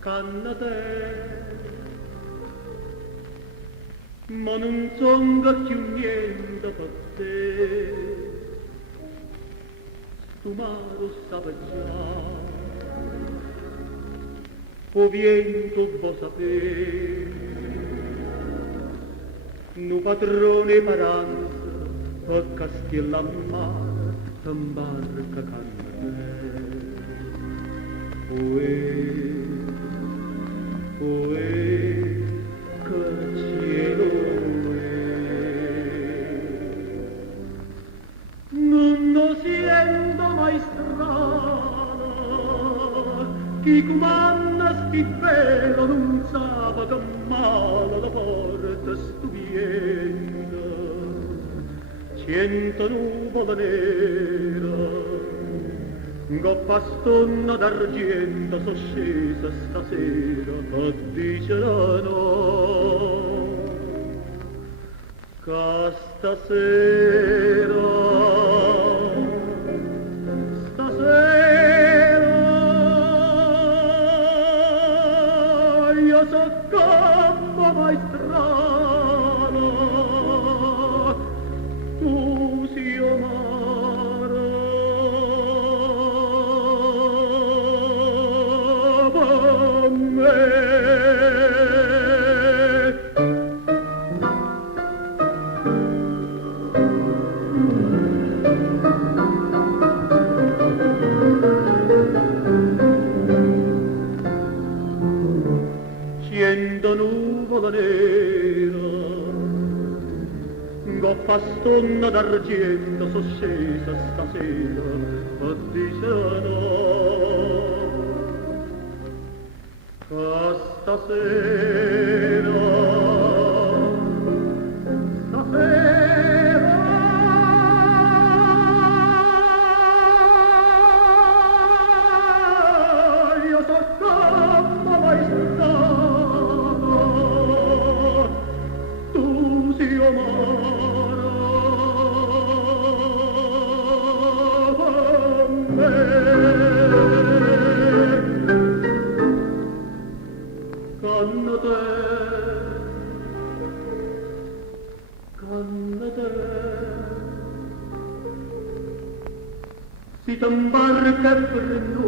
Cannate, ma non songa più niente per te. Tu maro sapeva già, o viento può sapere, nu padrone paranza, a Castilla Mare, t'imbarca cannate. Oe, che cielo è. Non lo sento mai strano, chi comanda sti velo non sa che male la porta stupienda. 100 nuvole nere, goppa stonna d'argento so scesa stasera a dicere no, che stasera io so come mai strano tu sia Cento nuvole nera, goppa stonna d'argento so scesa stasera a dire no, che stasera io so come mai strano tu sia amara per me. Cannate, cannate, si t'imbarca per noi